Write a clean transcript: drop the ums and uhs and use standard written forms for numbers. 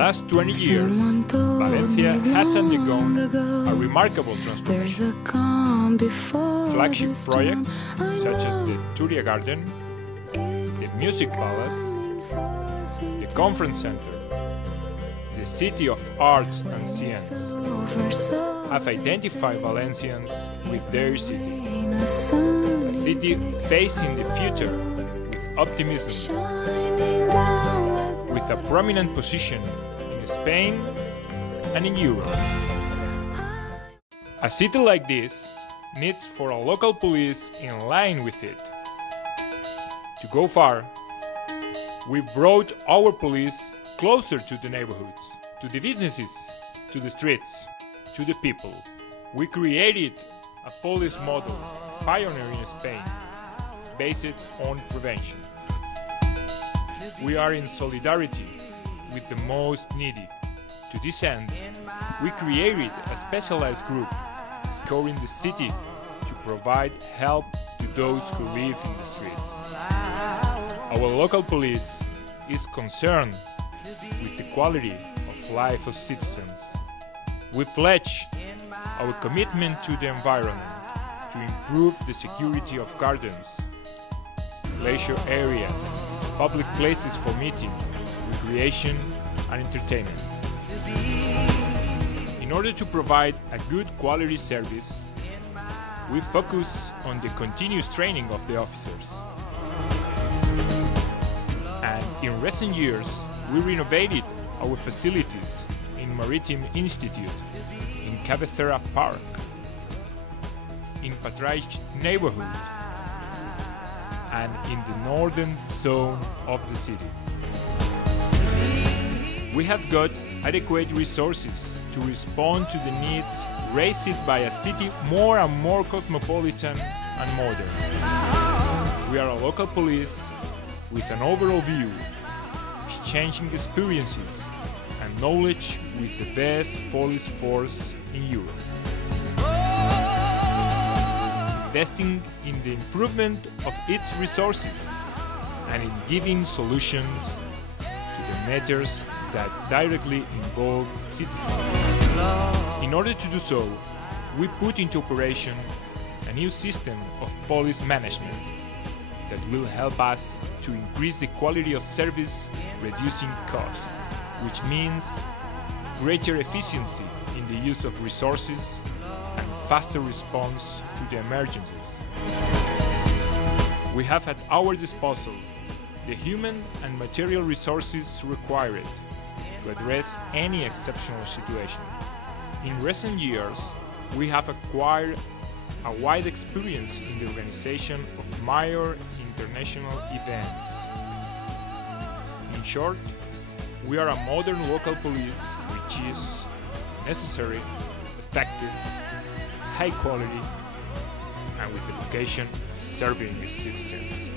last 20 years, Valencia has undergone a remarkable transformation. Flagship projects such as the Turia Garden, the Music Palace, the Conference Center, the City of Arts and Science have identified Valencians with their city. A city facing the future with optimism, with a prominent position in Spain and in Europe. A city like this needs for a local police in line with it. To go far, we brought our police closer to the neighborhoods, to the businesses, to the streets, to the people. We created a police model pioneer in Spain, based on prevention. We are in solidarity with the most needy. To this end, we created a specialized group scouring the city to provide help to those who live in the street. Our local police is concerned with the quality of life of citizens. We pledge our commitment to the environment to improve the security of gardens, leisure areas, public places for meeting, recreation and entertainment. In order to provide a good quality service, we focus on the continuous training of the officers. And in recent years, we renovated our facilities in Maritime Institute, in Cabecera Park, in Patraix neighborhood, and in the northern zone of the city. We have got adequate resources to respond to the needs raised by a city more and more cosmopolitan and modern. We are a local police with an overall view, exchanging experiences and knowledge with the best police force in Europe. Investing in the improvement of its resources and in giving solutions to the matters that directly involve citizens. In order to do so, we put into operation a new system of police management that will help us to increase the quality of service, reducing costs, which means greater efficiency in the use of resources and faster response to the emergencies. We have at our disposal the human and material resources required to address any exceptional situation. In recent years, we have acquired a wide experience in the organization of major international events. In short, we are a modern local police which is necessary, effective, high quality, and with the vocation of serving its citizens.